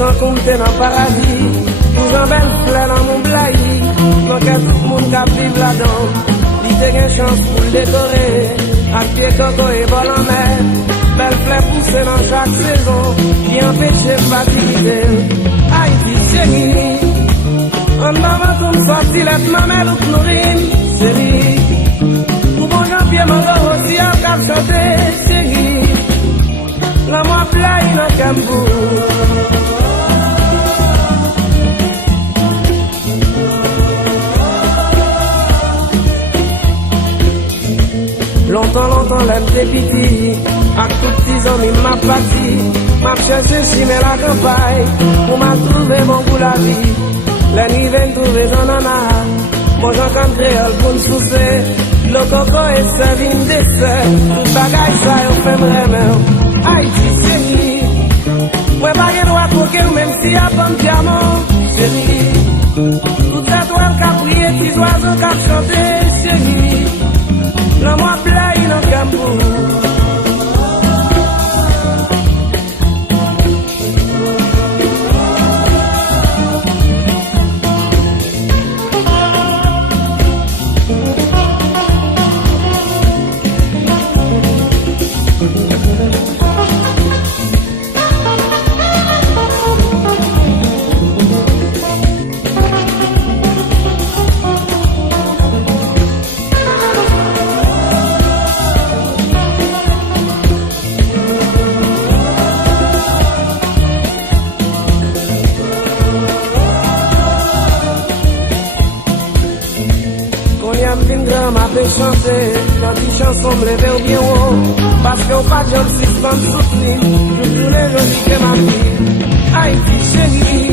tant qu'on était dans le paradis. Nous en belle fleur dans mon blaï. Donc tout le monde qui vive là-dedans. Il y a une chance pour le décorer. À pied coco et vol en mer. Belle fleur poussée dans chaque saison. Qui empêche de fatiguer. Haïti chérie. En avant comme sorti les mamelles ou nourrir. Chérie. Pour bon Jean-Pierre Mangor aussi à cap chanter. Chérie. La moi blaï dans Cambou. Longtemps, l'aime des piti. À tout petits amis, m'a parti. M'a cherché si mais la campagne. Pour m'a trouvé bon pour la vie. La nuit vient trouver dans nana. Moi j'en comme créole pour me souffler. Le coco est servi une dessert. Tout bagaille ça, on fait vraiment. Haïti, chérie. Ouais, pas de droit pour qu'elle même si y'a pas de diamant. Chérie. Toute cette toile qu'a prié, petits oiseaux qu'a chanté. Chérie. La moi blague dans Cambou. M'a fait chanter, dans des chansons me lever bien haut. Parce qu'on pas de gens qui se soutenir, je tous les jours que ma vie. Haïti chérie,